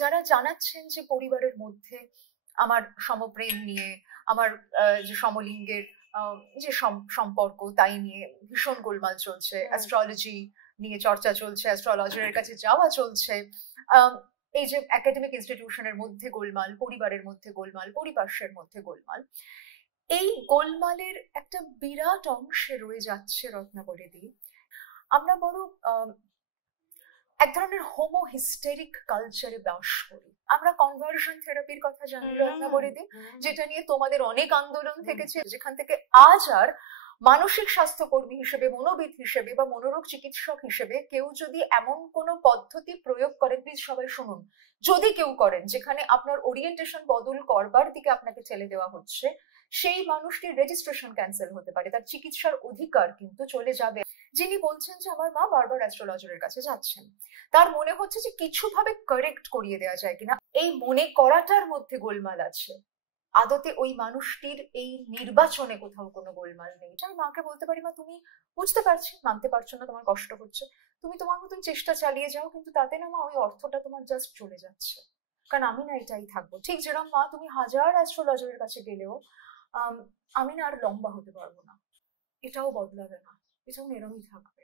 যারা জানাচ্ছেন যে পরিবারের মধ্যে আমার সমপ্রেম নিয়ে, আমার যে সমলিঙ্গের যে সম্পর্ক তাই নিয়ে ভীষণ গোলমাল চলছে, অ্যাস্ট্রোলজি নিয়ে চর্চা চলছে, অ্যাস্ট্রোলজারের কাছে যাওয়া চলছে, এই যে একাডেমিক ইনস্টিটিউশনের মধ্যে গোলমাল, পরিবারের মধ্যে গোলমাল, পরিপার্শ্বের মধ্যে গোলমাল, এই গোলমালের একটা বিরাট অংশে রয়ে যাচ্ছে রত্নাবলীদি আমরা বড় এক ধরনের হোমো হিস্টেরিক কালচারে বাস করি। আমরা কনভার্সন থেরাপির কথা জানি রত্নাবলীদি, যেটা নিয়ে তোমাদের অনেক আন্দোলন থেকেছে, যেখান থেকে আজ আর মানসিক স্বাস্থ্যকর্মী হিসেবে, মনোবিদ হিসেবে বা মনোরোগ চিকিৎসক হিসেবে কেউ যদি এমন কোনো পদ্ধতি প্রয়োগ করেন, প্লিজ সবাই শুনুন, যদি কেউ করেন যেখানে আপনার ওরিয়েন্টেশন বদল করবার দিকে আপনাকে ঠেলে দেওয়া হচ্ছে, সেই মানুষটির রেজিস্ট্রেশন ক্যান্সেল হতে পারে, তার চিকিৎসার অধিকার কিন্তু চলে যাবে। যিনি বলছেন যে আমার মা বারবার অ্যাস্ট্রোলজারের কাছে যাচ্ছেন, তার মনে হচ্ছে যে কিছু ভাবে কারেক্ট করিয়ে দেওয়া যায় কিনা, এই মনে করাটার মধ্যে গোলমাল আছে। আদতে ওই মানুষটির এই নির্বাচনে কোথাও কোনো গোলমাল নেই। আমি মাকে বলতে পারি, মা তুমি বুঝতে পারছি, মানতে পারছো না, তোমার কষ্ট হচ্ছে, তুমি তোমার মতন চেষ্টা চালিয়ে যাও, কিন্তু তাতে না মা ওই অর্থটা তোমার জাস্ট চলে যাচ্ছে, কারণ আমি না এটাই থাকবো। ঠিক যেরকম মা তুমি হাজার অ্যাস্ট্রোলজারের কাছে গেলেও আমি না আর লম্বা হতে পারবো না, এটাও বদলাবে না, এটাও এরমই থাকবে।